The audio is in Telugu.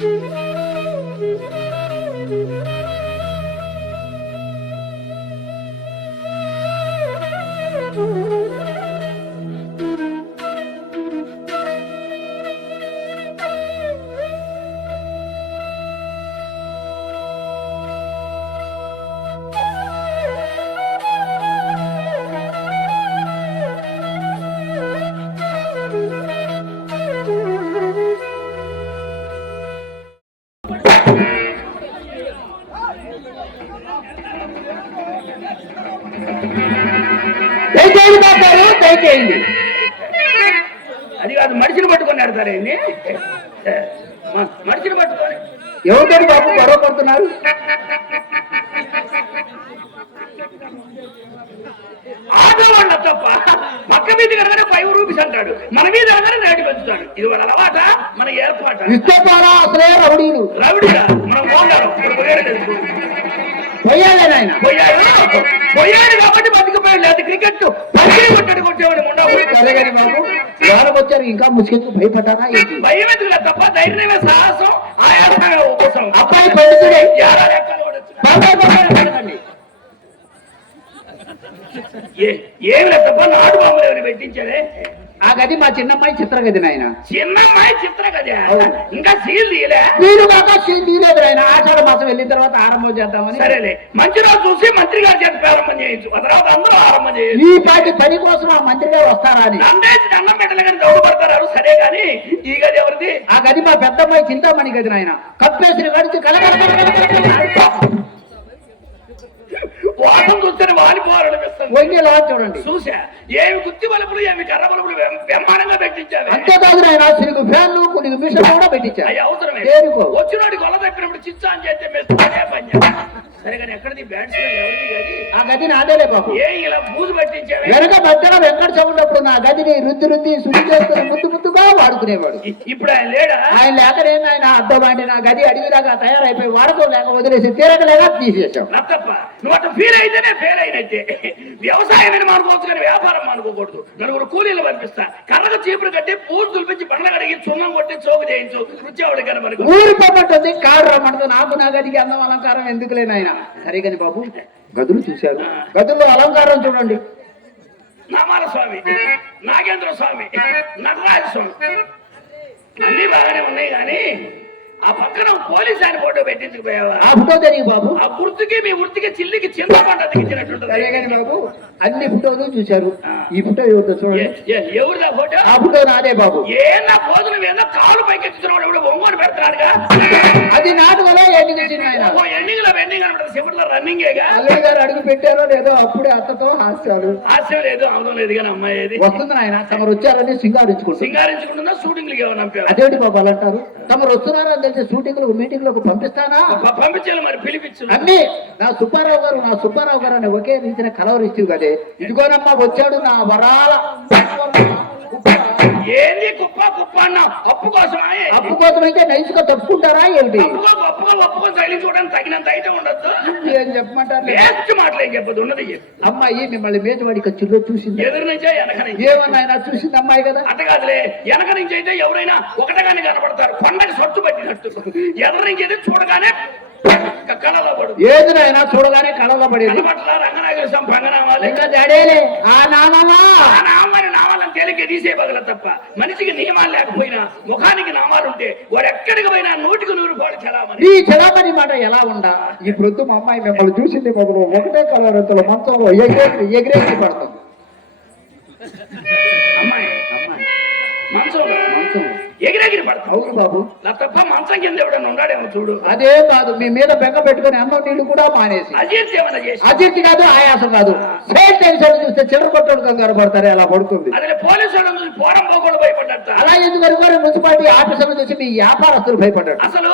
Thank you. దయచేయండి గారు దయచేయండి. అది కాదు మనిషిని పట్టుకొని ఆడతారు ఏంది మ- మనిషిని పట్టుకొని ఎవరితో బాబు గొడవ పడుతున్నారు? ఆడవాళ్ళ తప్ప పక్క మీద కనుక ఫైవ్ రూపీస్ అంటాడు. మన మీద కనుక రేటు పెంచుతాడు. ఇది వాళ్ళ అలవాట? మన ఏర్పాట? అసలే రౌడీలు? నాయన పోయాడు పోయాడు కాబట్టి బతికిపోయాడు. లేదు క్రికెట్ పక్కన కొట్టాడు కొట్టేవాడు సరే కానీ బాబు వచ్చారు ఇంకా ముసుకెత్తు భయపడ్డానా ఏంటి? భయం ఎందుకు తప్ప ధైర్యమే సాహసం అబ్బాయి పండితుడే ఏమి తప్ప? నాటు బాంబులు ఎవరు పెట్టించారే? ఆ గది మా చిన్నమ్మాయి చిత్రగది నాయన. చిన్నమ్మాయి చిత్ర కదా అవును. ఇంకా సీల్ తీయలే? మీరు కాక తీయలేదు నాయన. ఆషాఢ మాసం వెళ్ళిన తర్వాత ఆరంభం చేద్దామని. సరేలే. మంచి రోజు చూసి మంత్రి గారి చేత ప్రారంభం చేయొచ్చు ఆ తర్వాత అందరూ ఆరంభం చేయొచ్చు ఈ పాటి పని కోసం ఆ మంత్రి గారు వస్తారా అని. దండేసి దండం పెట్టలే కానీ దౌడపడతారు సరే కానీ ఈ గది ఎవరిది? ఆ గది మా పెద్దమ్మాయి చింతామణి గది నాయన. కప్పేసిన గడిచి కలగల వాసం చూస్తే వాలిపోవాలనిపిస్తుంది వంగి లా చూడండి. చూసా ఏమి గుత్తి బలుపులు ఏమి కర్ర బలుపులు బ్రహ్మాండంగా పెట్టించావే. అంతేకాదు నాయన సిరుగు ఫ్యాన్లు కొన్ని మిషన్ కూడా పెట్టించారు అవి అవసరమే. దేనికో? వచ్చినోడి గొల్ల తప్పినప్పుడు చిచ్చా అని చేస్తే మెస్తానే పని. సరే కానీ ఎక్కడిది? బ్యాట్స్మెన్ ఎవరిది గది? ఆ గది నాదేలే బాబు. ఏ ఇలా వెనక మధ్యన వెంకట చౌండప్పుడు నా గదిని రుద్ది రుద్ది శుద్ధి చేసుకుని ముద్దు ముద్దుగా వాడుకునేవాడు. ఇప్పుడు ఆయన లేడా? ఆయన లేకనేంది ఆయన అర్థం అంటే నా గది అడవిలాగా తయారైపోయి వాడుకోలేక వదిలేసి తీరకలేక తీసేశాం. నత్తప్ప నువ్వు అట్లా ఫీల్ అయితేనే ఫెయిల్ అయినట్టే వ్యవసాయం అని మానుకోవచ్చు కానీ వ్యాపారం మానుకోకూడదు. నలుగురు కూలీలు పంపిస్తా. కర్రకు చీపురు కట్టి పూజ తులిపించి పండ్ల కడిగి సున్నం కొట్టి చోకు చేయించు. రుచి ఆవిడ కానీ మనకు ఊరి కాడు రమ్మంటుంది. నాకు నా గదికి అందం అలంకారం ఎందుకులే నాయన? సరే కానీ బాబు గదులు చూశారు. గదుల్లో అలంకారం చూడండి. నామాల స్వామి నాగేంద్ర స్వామి నటరాజ స్వామి. అన్ని బాగానే ఉన్నాయి కానీ ఆ పక్కన పోలీస్ ఆయన ఫోటో పెట్టించుకుపోయావా ఆ ఫోటో తెలియ బాబు? ఆ గుర్తుకి మీ వృత్తికి చిల్లికి చింతపంట సరే కానీ బాబు అన్ని ఫోటోలు చూశారు. ఈ ఫోటో ఎవరితో చూడండి. ఎవరిదా ఫోటో? ఆ ఫోటో నాదే బాబు. ఏనా పోతులు ఏదో కాలు పైకెత్తుతున్నాడు ఇప్పుడు ఒంగోని పెడుతున్నాడుగా? అది నాటుకోలే ఓ ఎండింగ్లో వెండింగ్ అనమాట చివరిలో రన్నింగేగా అల్లుడి గారు అడుగు పెట్టారో లేదో అప్పుడే అత్తతో హాస్యాలు. హాస్యం లేదు అవడం లేదు కానీ అమ్మాయి వస్తుంది ఆయన తమరు వచ్చారని సింగారించుకుంటుంది. సింగారించుకుంటుందా షూటింగ్ ఏమన్నా పంపావా? అదేంటి బాబు అలా అంటారు? తమరు వస్తున్నారని తెలిసి షూటింగ్ మీటింగ్లకు పంపిస్తానా పంపించాలి మరి పిలిపించు అన్ని నా సుబ్బారావు గారు నా సుబ్బారావు గారు అని ఒకే రీతిన కలవరిస్తూ కదే. ఇదిగోనమ్మా వచ్చాడు నా వరాల. ఏంది కుప్ప కుప్ప అన్న అప్పు ఏంది? అప్పు కోసం అయితే నైస్గా తప్పుకుంటారా ఏంటి శైలి చూడడానికి తగినంత ఐటమ్ ఉండొద్దు. ఏం చెప్పమంటారు? వేస్ట్ మాటలు చెప్పదు ఉన్నది. అమ్మాయి మిమ్మల్ని మేజవాడి ఖర్చులో చూసింది. ఎదురు నుంచే వెనక నుంచి. ఏమన్నా ఆయన చూసింది అమ్మాయి కదా? అట్ట కాదులే. వెనక నుంచి అయితే ఎవరైనా ఒకటగానే కనపడతారు. కొండకి సొట్టు పట్టినట్టు. ఎదురు నుంచి అయితే చూడగానే ఏది నాయన చూడగానే కళలో పడేది. రంగనాగేశం పంగనామాలి ఇంకా జడేలే ఆ నామమా? తేలిక తీసే బగల తప్ప మనిషికి నియమాలు లేకపోయినా ముఖానికి నామాలు ఉంటే వాడు ఎక్కడికి పోయినా నూటికి నూరు పాలు చలామని ఈ చలామణి మాట ఎలా ఉండా? ఈ ప్రొద్దు మా అమ్మాయి మిమ్మల్ని చూసింది మొదలు ఒకటే కలవరంతలో మంచంలో ఎగిరేసి ఎగిరేసి పడుతుంది. అమ్మాయి మంచంలో ఎగిరెగిరి పడతావు. అవును బాబు. నా తప్ప మంచం కింద ఎవడన్నా ఉన్నాడేమో చూడు. అదే కాదు మీ మీద బెంగ పెట్టుకుని అన్నం నీళ్ళు కూడా మానేసి. అజీర్తి ఏమైనా చేసి అజీర్తి కాదు ఆయాసం కాదు. సేల్ టెన్షన్ చూస్తే చిల్లర కొట్టడు కంగారు పడతారు అలా పడుతుంది అదే పోలీసు వాళ్ళ పోరం పోకూడదు భయపడ్డట అలా ఎందుకు మున్సిపాలిటీ ఆఫీసర్లు చూసి మీ వ్యాపారస్తులు భయపడ్డాడు అసలు